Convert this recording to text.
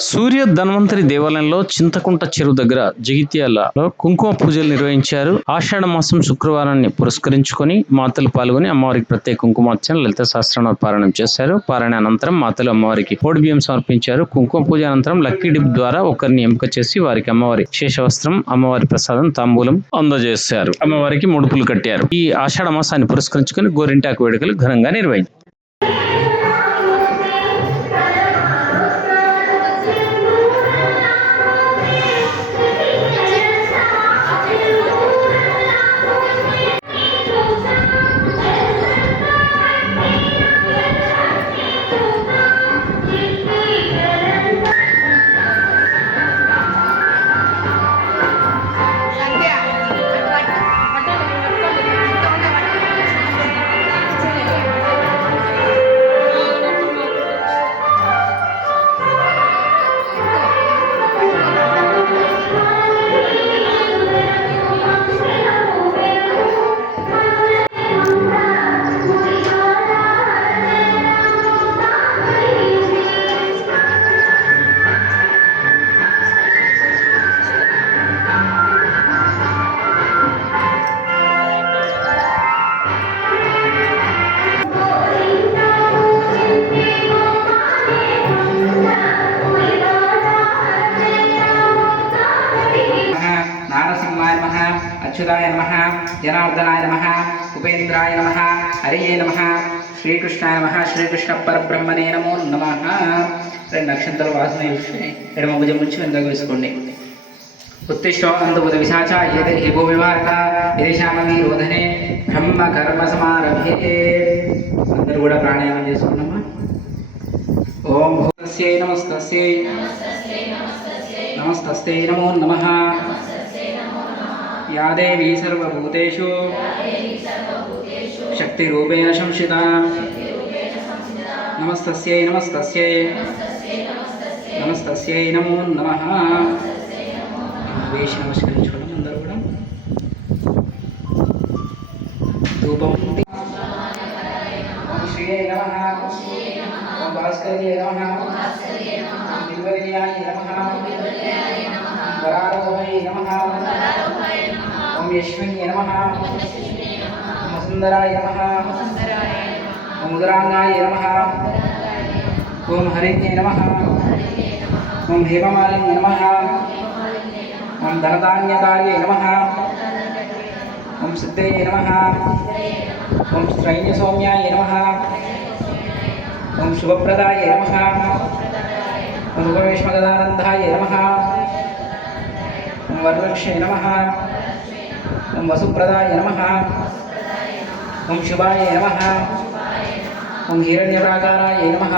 సూర్య ధన్వంతరి దేవాలయంలో చింతకుంట చెరువు దగ్గర జగిత్యాలలో కుంకుమ పూజలు నిర్వహించారు. ఆషాఢ మాసం శుక్రవారాన్ని పురస్కరించుకొని మాతలు పాల్గొని అమ్మవారికి ప్రత్యేక కుంకుమార్చన లలిత సహస్రనామ పారాయణం చేశారు. పారాయణ అనంతరం మాతలు అమ్మవారికి పొడి బియ్యం సమర్పించారు. కుంకుమ పూజ అనంతరం లక్కీ డిప్ ద్వారా ఒకరిని ఎంపిక చేసి వారికి అమ్మవారి శేషవస్త్రం, అమ్మవారి ప్రసాదం, తాంబూలం అందజేశారు. అమ్మవారికి ముడుపులు కట్టారు. ఈ ఆషాఢ మాసాన్ని పురస్కరించుకొని గోరింటాకు వేడుకలు ఘనంగా నిర్వహించారు. अच्युताय नमः, जनार्दनाय नमः, उपेन्द्राय नमः, हरिये नमः, श्रीकृष्णाय नमः, श्रीकृष्ण परब्रह्मणे नमो नमः. రెండు అక్షంతలు వాసన ఎడమ భుజం నుంచి వెనుకకు వేసుకోండి. ఉత్తిష్టో అందుబుధ విశాచ ఏదే హిభో వివాహక ఏషామీ రోధనే బ్రహ్మ కర్మ సమారభే. అందరూ కూడా ప్రాణాయామం చేసుకున్నామా. ఓం భూతస్యై నమస్తస్యై నమస్తస్యై నమో నమః. या देवी सर्वभूतेषु शक्तिरूपेण संस्थिता नमस्तस्यै नमस्तस्यै नमस्तस्यै नमो नमः. వేసి నమస్కరించుకోవడం అందరూ కూడా. ధూపం శ్రీయై నమః, ఓం భాస్కర్యై నమః, నిర్వల్యాయ నమః, వరారోహై నమః, ओम यश्विन्ये नमः, ओम सुंदराय नमः, ओम उदरांगाय नमः, ओम हरिण्ये नमः, ओम हेममालिन्ये नमः, ओम धनधान्यकार्ये नमः, ओम सिद्धये नमः, ओम स्त्रैण्यसौम्याय नमः, ओम शुभप्रदाय नमः, ओम उपवेश्मगदानन्दाय नमः, ओम वरवृक्षे नमः, ओम वसुप्रदाय नमः, ओम शुभाय नमः, ओम हिरण्यप्राकाराय नमः.